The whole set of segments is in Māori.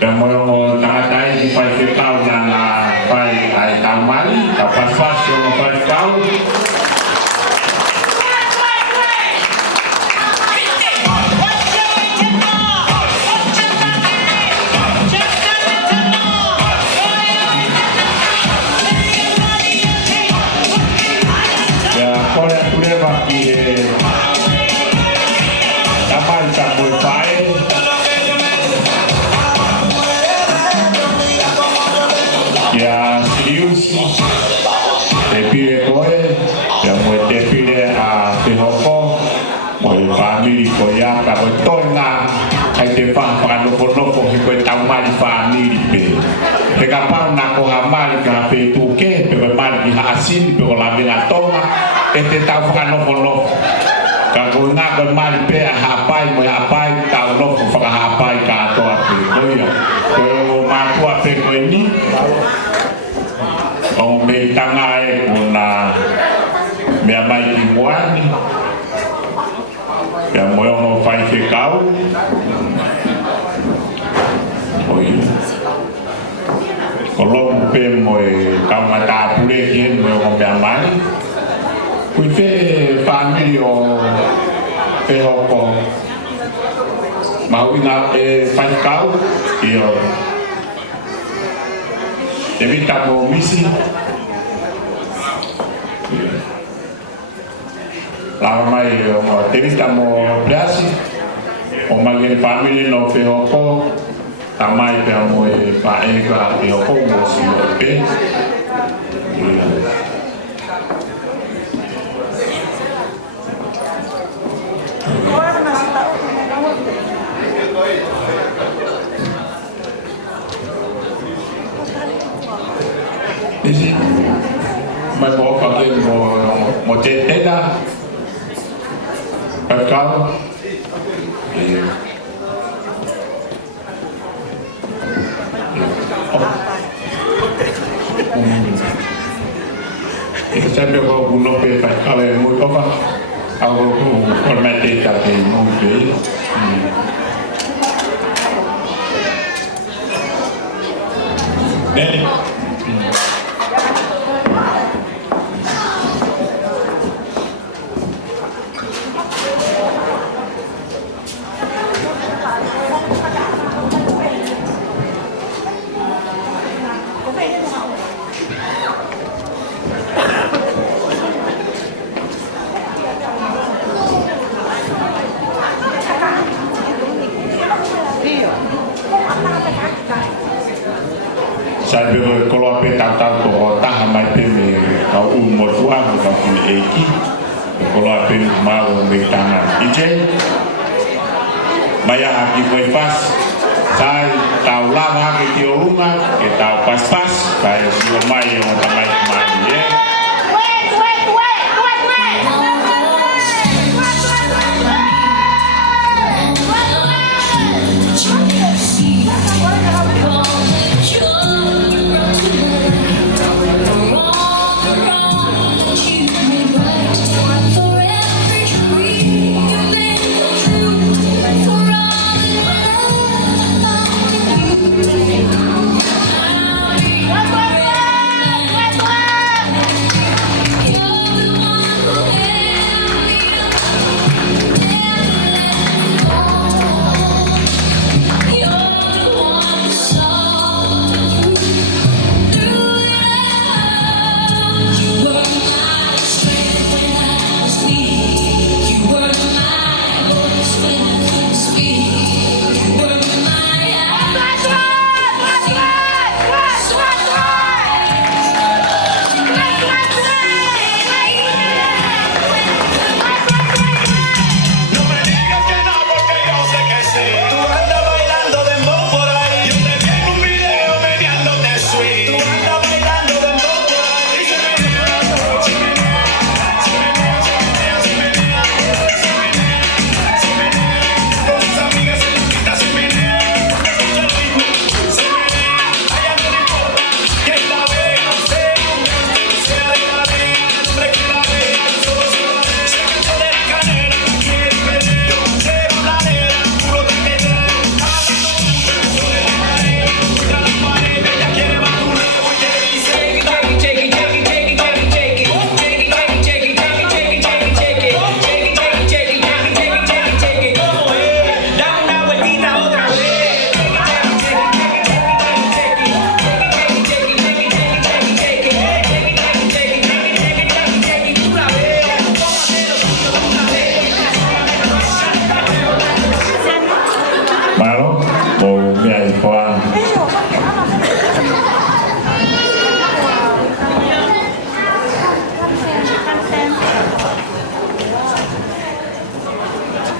Dan mo tangatai di pai kau dan pai ai tamari tapas pas yang pai kau ya kore ture baki tamai tamoi pai ya serius tepile koe ya mo tepile a tehoko mo family ko ya ka tona ai te pa pa no ko ko taumali family pe te ka pa na ko hamali ka pe tu ke pe mali ki hasin pe la vena tona e te tau fa no ko ka ko na ko mali pe ha pai mo ha pai tau no ko fa ha pai ka to a pe ko ya ko ma ko a pe ko ni o me tanga e kuna me mai ki moani ya mo no fai ke kau oi kolom pe mo e kau mata pule ki mo o me mai kui fe family o pe hoko mau ina e fai kau io evitamo misi la mai o evitamo blasi o magari family no fe hoko tamai pe mo e pa e ka e hoko mo si o pe isi mai mo pa ke mo te tena kau itu saya berapa bulan pe kalau mau apa aku hormati tapi mau be Nelly saya berapa kalau pe tahu tu tak hamai pe me kau umur tua kau pun eki kalau pe mau me tangan ije maya haki kau pas saya tahu lah haki kau rumah kita pas saya sudah mai yang tamai mai ye Let's go!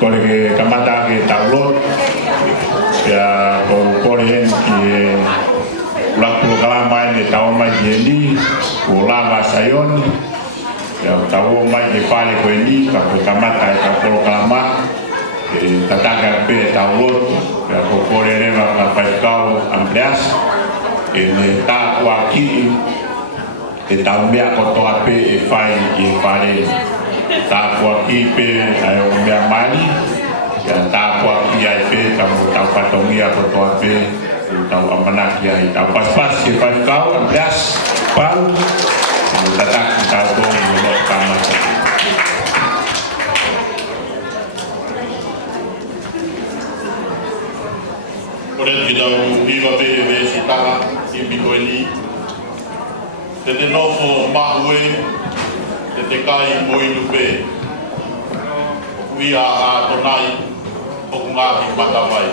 kore ke kamata ke taulot ya ko kore hen ki laku kalama ni tahu mai jendi ulama sayon ya tahu mai di pale ko ini ka kamata ka ko kalama tataga pe taulot ya ko kore ne ma pa kau amplias ele ta waki e tau mea koto ape e whai i whare tāpua ki pe ai o mea mani tāpua ki ai pe tau patongia koto ape tau amanaki ai tau paspas e whai kau amplias pau tataki tau tongi o lo kamata Ore ki tau viva pe si taha i Mikoeli te te nofo mahue, te te kai moinu pe. O kuia a tonai, o kungahi matawai.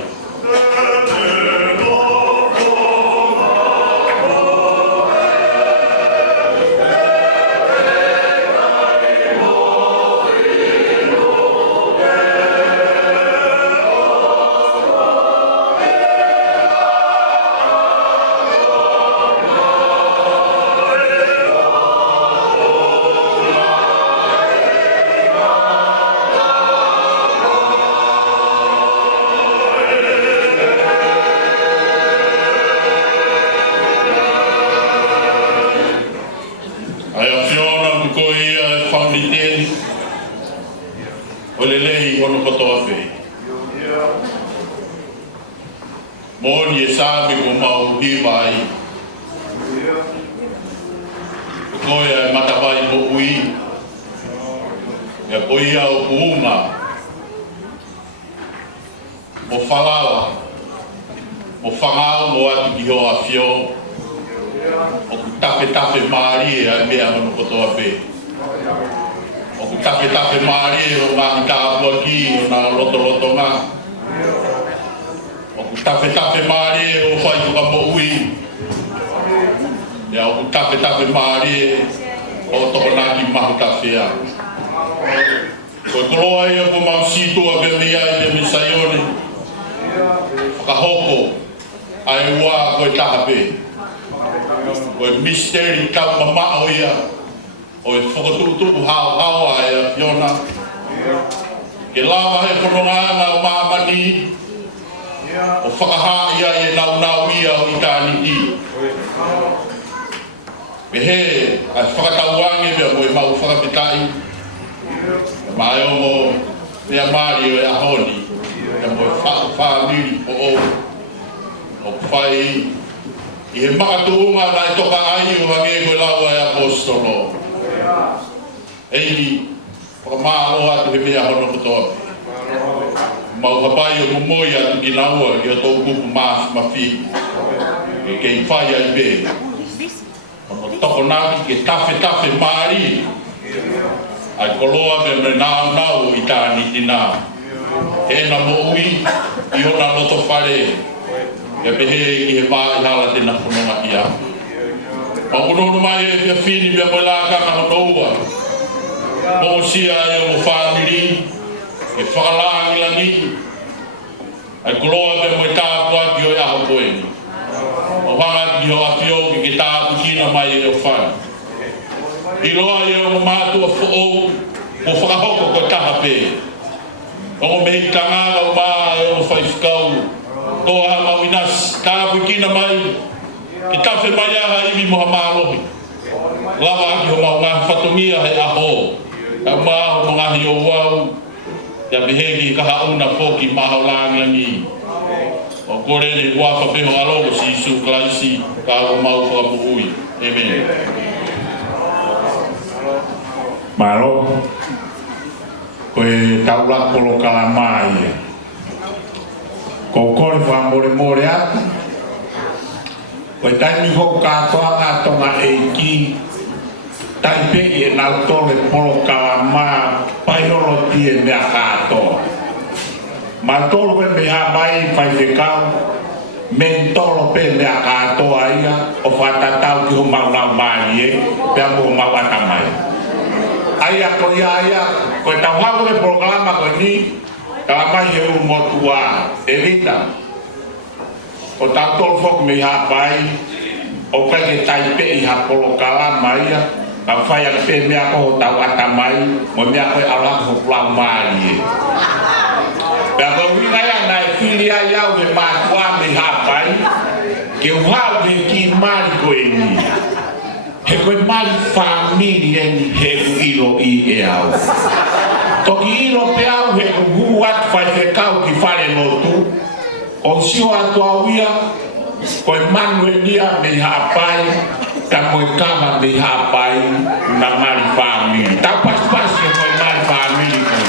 Moni e sabe ko mau divai. Koia e matawai mo ui. E koia o kuuma. Mo whalawa. Mo whangao mo atu ki hoa whio. O ku tape maari e mea hono kotoa pe. O ku tape maari e o ngā kāpua ki o ngā loto ngā. Tape maari o whai tuka mo ui. Ia o tape maari o toko naki mahu tawhea. Koe koloa ia ko mau situa be mea i be misaione. Whakahoko ai ua koe tahape. Koe misteri tau mamao ia. O e whakatutu hao ai Fiona. Ke lava he whanonganga o maamani. O whakaha ia e nau ia o itāniti. Me he, ai whakatauange mea mo e mau whakapitai. Mai o mo mea maari o e ahoni. E mo e whaamiri o o. O whai. I he makatuunga na e toka ai o hange koe laua e apostolo. Eini, whakamālo atu he mea hono kotoa. Mau hapai o mumoi atu ki naua ki o tau kupu maas mawhi. E kei whai ai be. Ono toko naki ke tafe maari. Ai koloa me me nau i tāni ti nā. E na mo ui i ona loto whare. E pehe ki he wā i hala te na whanonga ia. Ma unono mai e pia whini mea mo la kaka hono ua. Mo sia e o whamiri. E whakalangi langi. Ai koloa te mo e tāpua ki o e aho koeni. O whanga ki o awhio ki ke tāpu kina mai e o whana. I roa e o mātua who'ou o whakahoko ko taha pē. O mehi tanganga o mā e o whaifkau. Toa ha mauinas tāpu kina mai. Ke tawhe mai aha iwi moha mālohi. Lava aki ho mau ngāhi whatongia hei aho. Ka māho mo ngāhi o wau. Ya behegi ka hauna foki mahalangi o kore le wa peho alo si su klaisi ka o mau ko bui amen malo ko taula polo kalamai ko kore fa more a ko tani ho ka to anga to ma eki tai pe e na to le polo kalama pairolo tie me akato ma tolo me ha mai fai de kau men tolo pe me akato aia o fata tau ki o mau na mai e pe mo mau ata mai aia ko ia ko ta hago le programa ko ni mai he motua evita o tato fok me hapai o ka ke taipe I ha polokala mai ka fai pe me ko tau atamai mo me ko ala ko plau mai ya ko wina ya na filia ya o ma kwa me hapai ke wa de ki mai ko ni he ko mai familia ni he ilo I au toki ilo pe au he huat fai fe kau ki fale no tu o sio atuawia ko Manuel dia me hapai ka mo kama me hapai na mari family ta pas ke ko mari family ko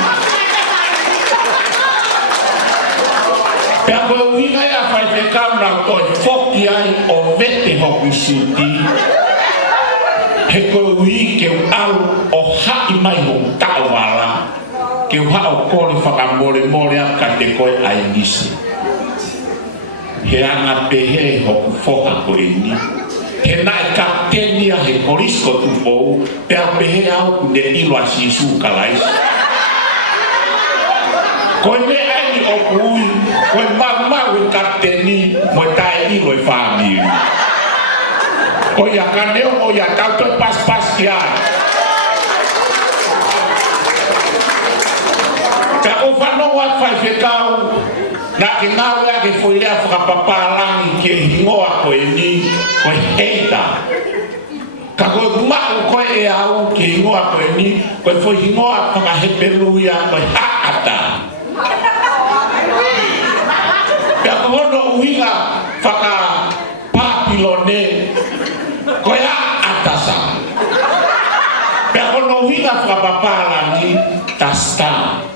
ya ko wina ya fai fe kau na ko foki ai o vete ho kusuti he ko wi ke au o ha mai ho tawala ke ha o ko le fakamore more ka te ko ai nisi he anga pehe ho foka ko ini he na kaptenia he korisco tu po pe a pehe au de ilo asisu kalais ko ne ai o kui ko mama we kapteni mo tai ilo family o ya kaneo o ya tauto pas kia ka o fano wa fa fekau na ke ngau ya ke foi ya fa papalang ke hingoa ko ni ko heita ka ko ma ko e au ke hingoa ko ni ko foi hingoa fa hepelu ya ko ata ya ko no uiga fa ka papilone ko ya atasa ya ko no uiga fa papalang ni tasta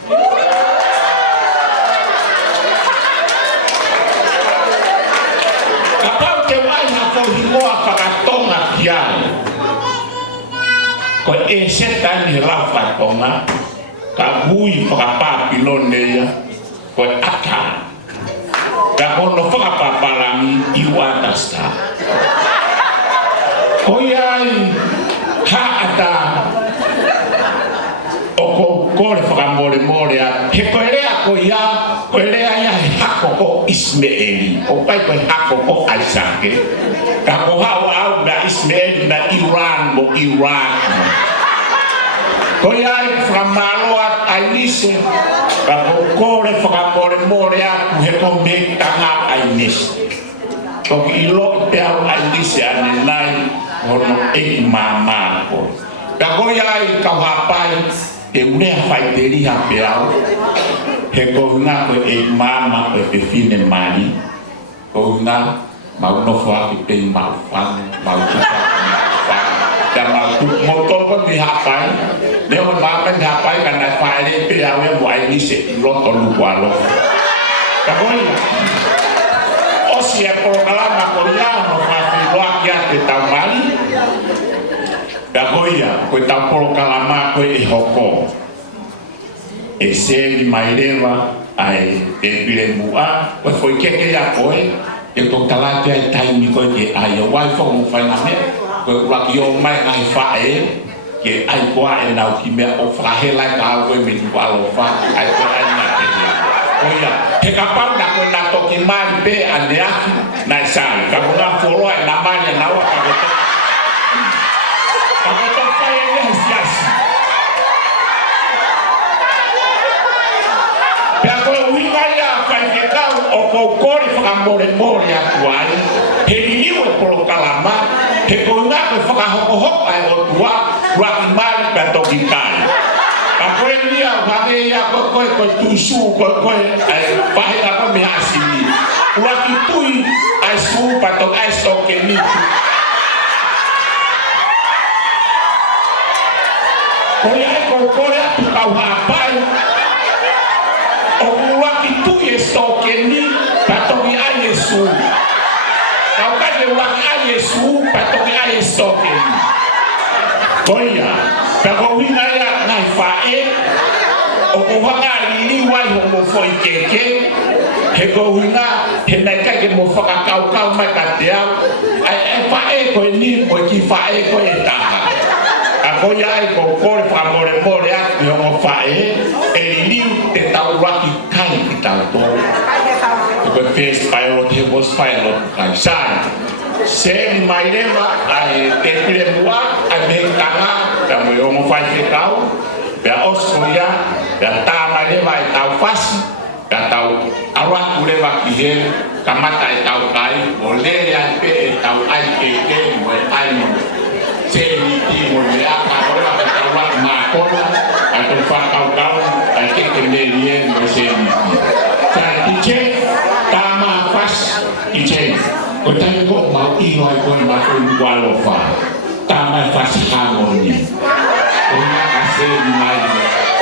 hingoa whakatonga kia ko e setani rafa tonga ka bui whakapapilone ia ko ata ka kono whakapapalangi iwatasta ko iai ha ata o ko kore whakamore more a he ko elea ko elea ia he hako ko Ismaeli o pai ko hako ko Isaac ka ko hau au na Ismael na Iran mo Iraq ko iai whamaloa ainise ka ko kore whakamore more a he ko me tanga ainise ko ilo te au ainise ane nai hono e mama ko ka ko iai ka hapai e unea faiteri ha peau he ko nga ko e mama ko e fine mari ko nga mau no fa ki pe mau fa mau ki fa da mau tu motor ko di hapai de mo ma pen hapai kan na fa le pe ya we ai ni se lo to lu kwa lo ka ko ni o si e por kala ma ko ya no fa fi lo akia te ta mali da ko ya ko ta por kala ma ko e hoko e se di maireva ai de pile mua ko foi que ya foi e to talate ai taimi ko ke ai o wai fo mo fai na me ko ra ki o mai ngai fa e ke ai ko ai na ki me o fra he lai ka ko me tu alo fa ai ko ai na te o ya te ka pa na ko na to ki mai pe ane aki na sai ka ko na foro ai na mai na wa ka ko fa e ne siasi ya ko wi mai ya fa ke ka o ko kori whakamore more atuai he liwe polo kalama he ko nga ko whakahoko ai o tua waki mari pa toki kai ka koe nia whake ia ko tuisu ko ai whahe a ko me hasini waki tui ai su pa toki ai soke nitu koe ai ko kore atu kau hapai o waki tui e soke ni patoki a Yesu kau kage waki a Yesu patoki a Yesu koia kako wina ya ngai fae o ko wanga ni wai ho mo foi keke he ko wina he na kage mo faka kau mai ka tia ai fae ko ni mo ki fae ko eta ako ya ko ko fa more a mo fae e ni te tau waki tau to ko fes pai o te bos pai o kai sai se mai leva ai te pile mua ai me tanga ta mo o mo fai te tau pe os ko ya ta ta mai leva ai tau pas ta tau awa ku leva ki he kamata ai tau kai o le ya pe tau ai ke mo ai mo se ni ti mo le a ka o la ta wa ma ko la a to fa tau tau ai ke le ni mo se ni ta ti che ta ma pas ti che o tai ko ma i noi ko ma ko igual o fa ta ma fas harmoni o na ase mai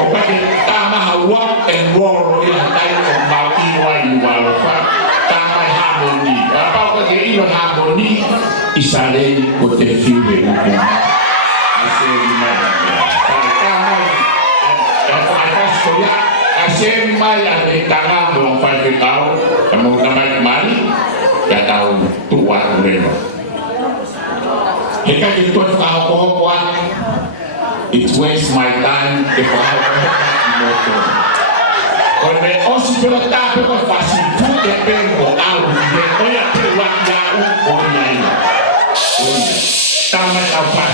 o pa ke ta ma hawa en woro i la tai ko ma i noi igual o fa ta ma harmoni pa ko ke i harmoni i sale ko te fibe o ko ase mai ta mai ta fa fas ko ya ase mai a de tanga mo fa ke tau mo ta mai mali ya tahu tua mereka. Jika itu kau it waste my time if I moto. Kalau osi berita apa fasih food yang out dia banyak keluar jauh orang tamat apa?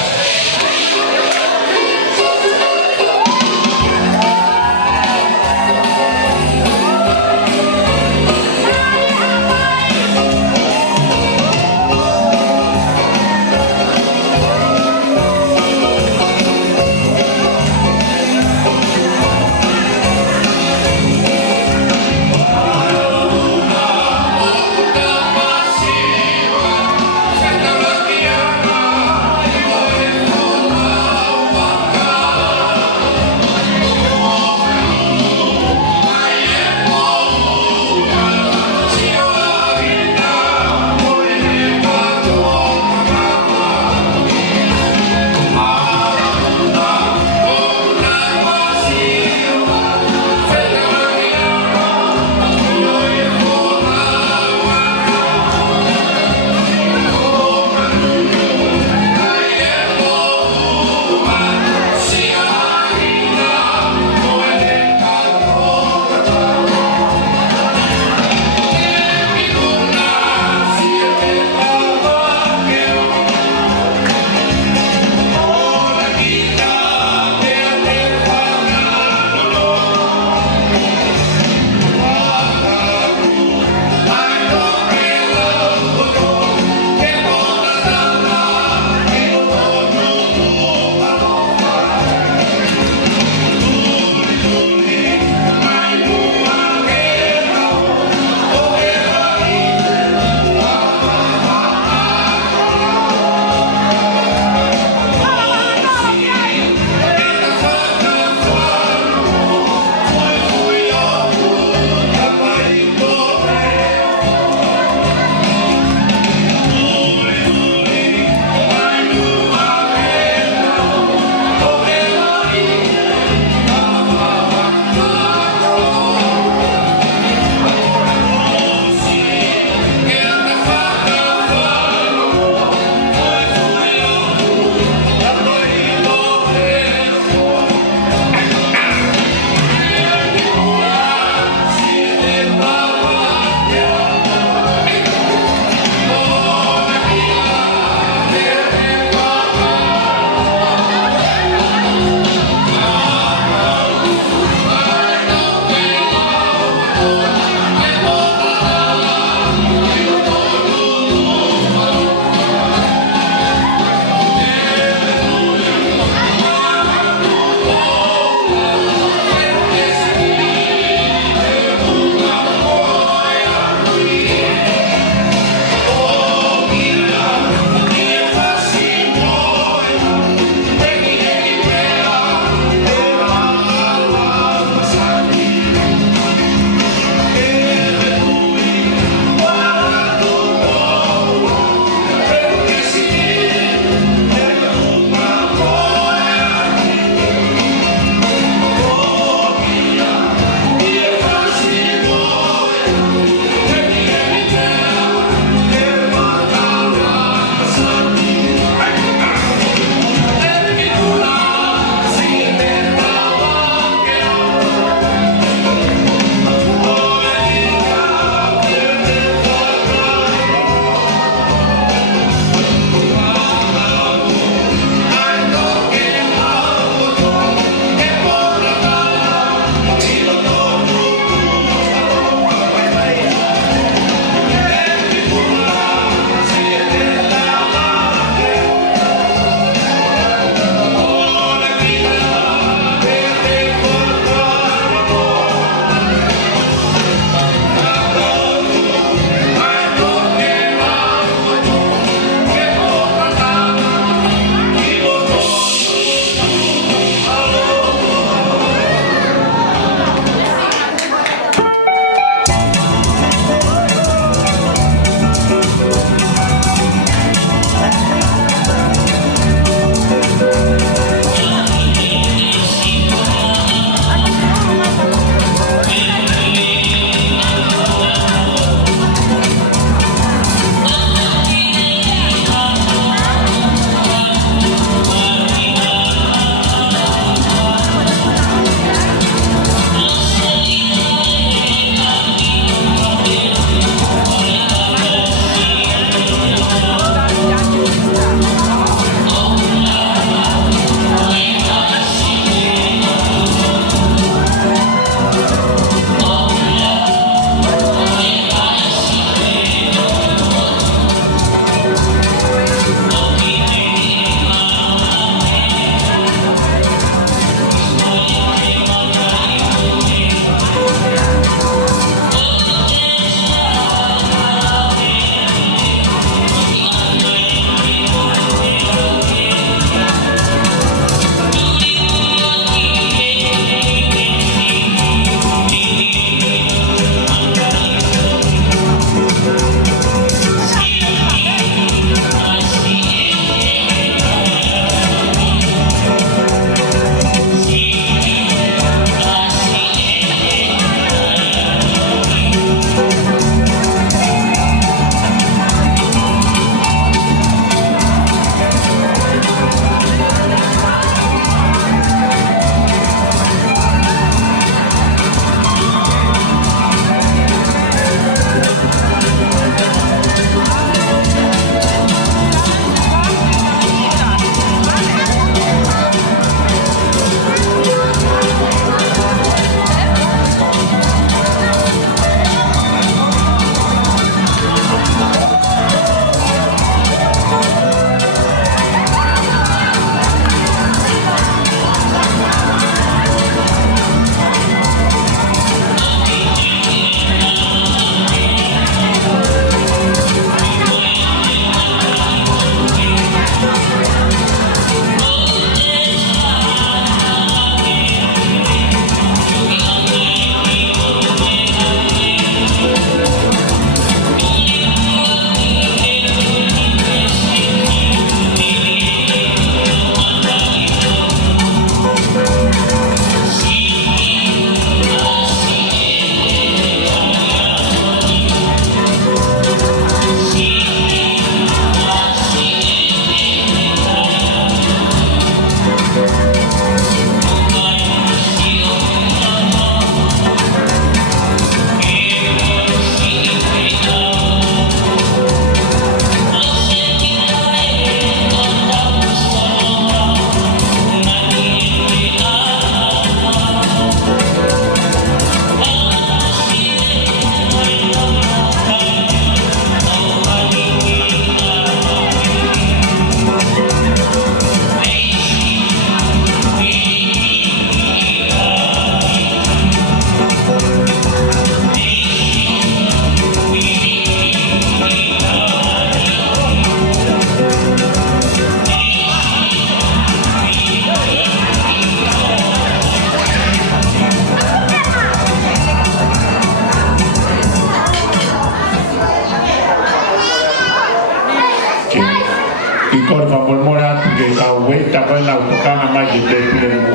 kita pernah tukang ama kita pilih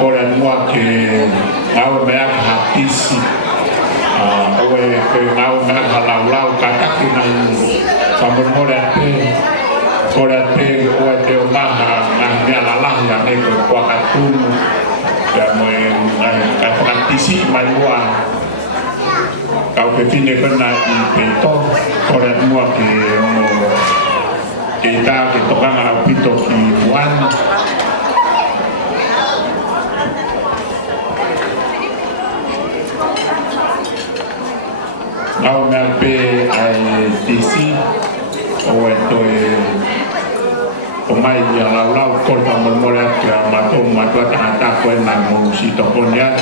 koran mua ke ngau meak hatisi oe ke ngau meak halau kakak kinai sambun koran pe oe te omaha ngahnya lalah yang neko kuakatun dan hatisi malua kau pepine pernah impento koran mua ke kita tukang apito ki buan ngau ngampe ai tisi o eto pemai yang lau kol pamon mola ke matung matua tata ko na mo si tokonya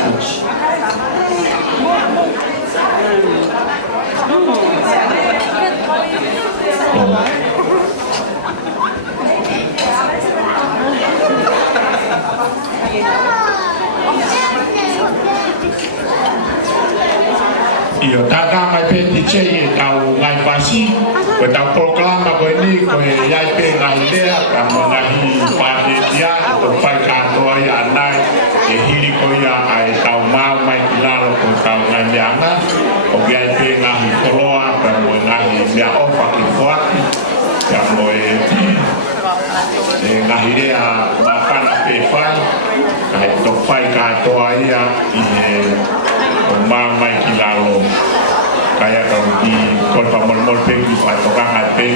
iyo tata mai peti cheye tau ngai pasi ko tau proklama ko ni ko yai pe ngai dea ka mongahi pate dia to pai ka to ya nai e hiri ko ya ai tau mau mai kilalo ko tau ngai anga ko yai pe ngai koloa ka mongahi dia ofa ki fuaki ya mo ngai dea mapana pe fai ai to pai ka to ya mau mai kilalo kaya kau di kol pamol pe di patokan ate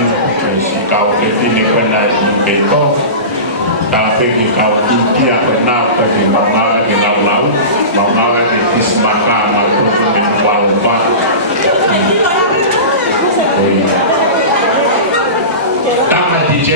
si kau ketine kena di peto tapi kau dia kena pergi mama ke lau ke dismaka maupun di walpa tamai DJ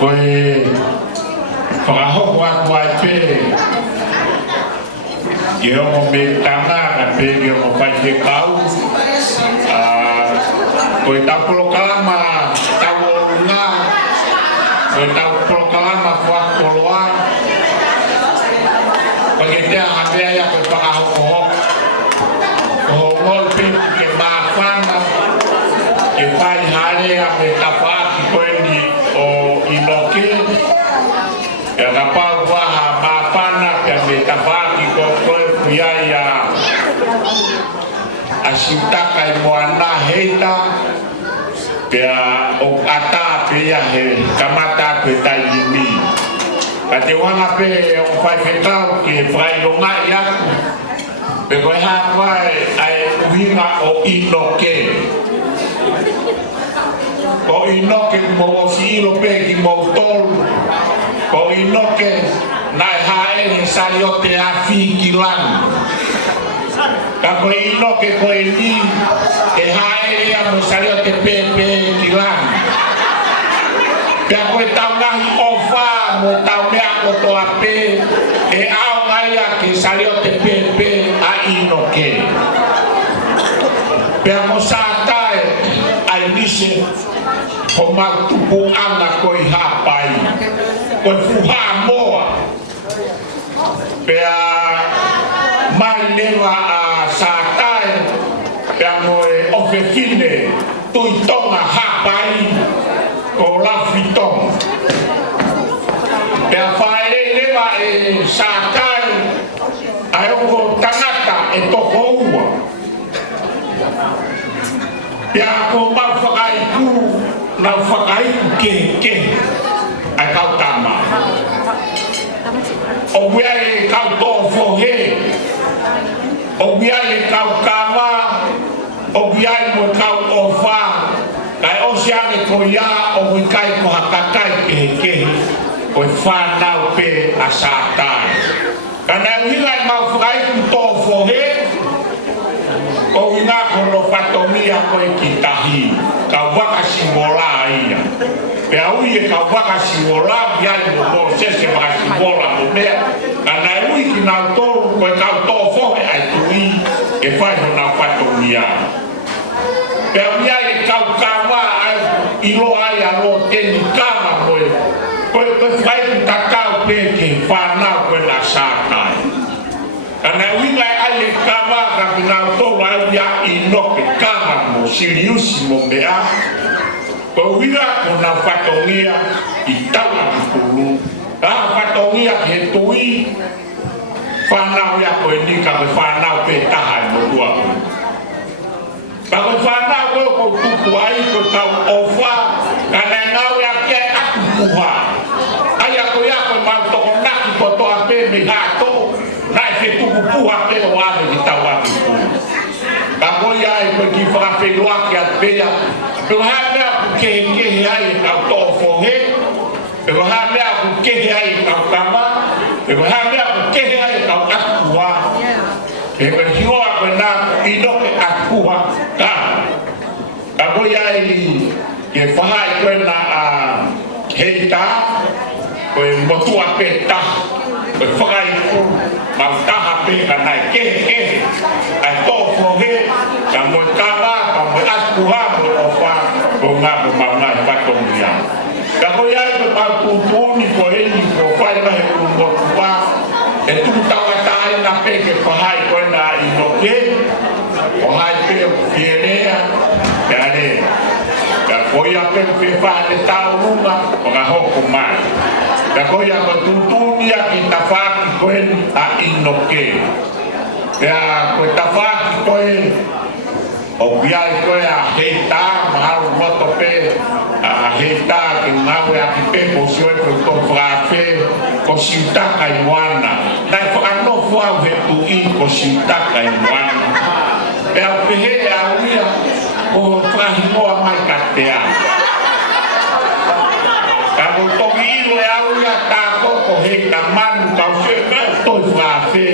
koe whakahoko aku ai pē ke hongo me tanga ka pē ke hongo pai te kau koe tau polokalama tau orunga koe tau polokalama whakoloa koe tea hapea ia koe whakahoko ho ngol pē ke mawhana ke pai harea me tawhaki koe ni o inoke ya kapau waha mawhana ke me tawhaki koe kuia ia asitaka i moana heita pia o ata pia he kamata pe taimi ka te wana pe o pai fetau ke frai longa ia pe ko ha vai ai uhinga o inoke ko inoke mo silo pe ki mo tol ko inoke nai hae ni sayote afi kilan ka ko inoke ko ni e hae ia mo sayote pepe kilan ka ko taungahi ofa mo taunea ko to ape e au ngai ke sayote pepe a inoke pe mo satai ai nise ko matupu anga ko i hapai ko fuha moa pe mai lewa a satai pe mo ofefine tuitonga hapai ko lafitong pe fai lewa e satai ai ko tangata e tokoua ya ko mafakaiku na fakaiku ke ai kau tama o wiai kau to fohe o wiai kau kama o wiai mo kau ofa kai o siane ko ya o wikai ko hakakai ke o whanau pe asatai kana wiai mau fakaiku to fohe o ina ko lo fatomia ko kitahi ka waka simbola ia pe au ye ka waka simbola ia mo se waka simbola mo me ana ui ki na to ko ka to fo ai tui e fai na fatomia pe ia e ka wa i lo ai a lo te ni kama ko fai ta ka pe ke fa na ko na sa kai ana ui ngai ale kama ka na to wa ia i no ke kama mo sirius mo mea ko wira ko na fatongia i tawa pulu a fatongia he tui fana ya ko ni ka fana pe taha mo tua ba ko fana ko tu ai ko ta ofa kana na ya ke akuha aya ko ya ko ma to na ko to ape me ha to na fe tu puha pe wa ni tawa ba ko ya ko ki fa fe lo ke pe ya ko ha me ke ai ka to fo he ko ha me ke ai ka kama ko ha me ke ai ka akuha e ko hiwa ko na ino ke akuha ka ko ya ke fa ko na heita ko motu apeta ko fai ko ma ta hape kana ke a to fo he ka mo kala ka mo akuha mo ofa ko ma ma pa ko dia ka ko ya ko pa tu ni ko e ni ko fai na he ko mo pa e tu ta ta na pe ke fa ko na i no ke o hai pe viene ya ne ka ko ya pe fa de ta runga o ga ho ko ma ka ko ya ko tu ni a ki ta fa ko a inoke ya ko ta fa ko o biai ko a heita maru moto pe a heita ke mau ya ki pe mo sio ko to frafe ko sinta kai wana dai fa no fo he tu i ko sinta kai wana pe a pe he a uia o frahi mo mai katea ka mo to mi le a uia ta ko he ta manu ka se to frafe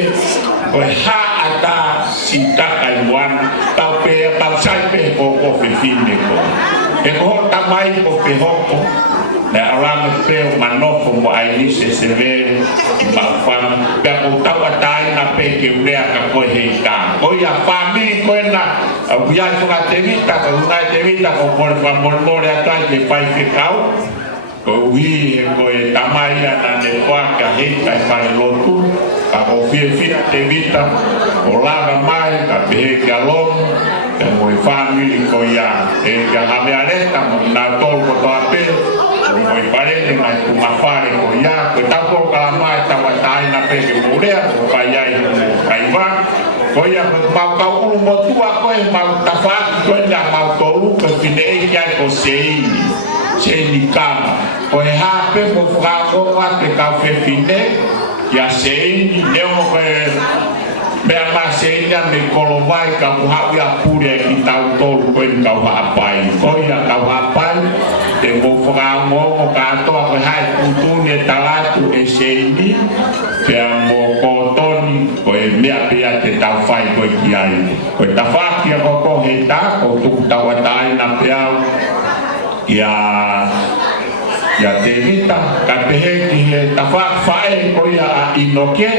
o ha ata sinta kai wana tau pe tau sai pe ko fe fin de ko e ko tamai ko pe hoko na arama pe manofo mo ai se severe ma fam pe ko tawatai na pe ke rea ka ko heita o ya family ko na ya ko tevita ko por favor more atrás de pai que cau o wi ko tamai na ne kwa ka heita pa lotu ka ko tevita o lava mai ka pe ke alon mo family ko ya e ka habe aleta na tol ko to apel mo parente mai ku mafare ko ya ko ta ko ka mai ta wa tai na pe ke murea ko pa ya i kai va ko ya ma ka u mo tua ko ma ta fa ko ya ma to lu ko fine ya ko sei ni kama ko ha pe mo fra ko wa te ka fe fine ya sei ni le mo ko Mea masenya me kolovai ka muhawi apure ki tau tolu koen kau haapai. Koia kau haapai, te mo whakaongo ka atoa koe hai kutune talatu e seini, pea mo kotoni koe mea pea te tau whai koe ki ai. Koe ta whakia koko he tā, ko tuku tau atai na peau, ia te vita, ka pehe ki he ta whae koia a inoke,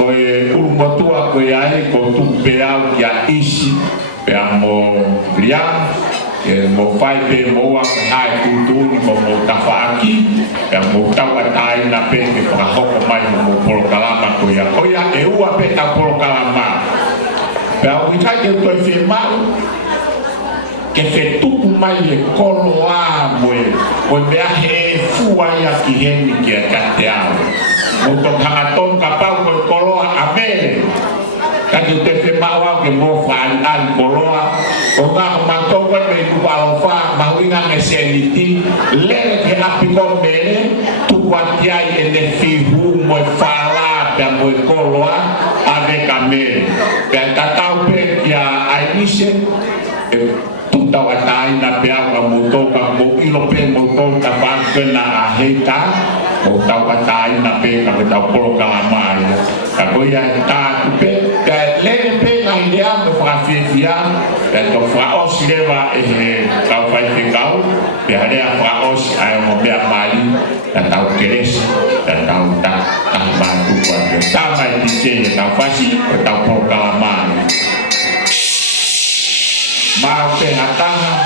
koe urumotua koe ai ko tupeau ki a isi pea mo riam mo fai pe mo a hai kutuni mo tawhaaki pea mo tawatai na pe ke whakahoko mai mo polokalama koe e ua pe ta polokalama pea wikai ke koe whemau ke whetupu mai e kolo a moe koe mea he fua ia ki heni ki a kate au untuk hangaton kapau ko koloa amele kaki te fe mawa ke mo fa al koloa o nga manto ko me ku alfa mawinga meseniti le ke api ko mele tu kwatia ene fi hu mo fala pe mo koloa ave kamele pe tatau pe ya aise tu tawatai na pe a mo to ka mo ilo pe mo to ka pa na aheta o tau katai na pe ka tau polo kalama ka koia ta pe ka lele pe na idea me fra fia ka to fra os leva e ka fai te kau pe area fra os ai mo be mali ka tau keres ka tau ta ba tu pa ta mai ti ta fasi ka tau polo kalama ma pe hatanga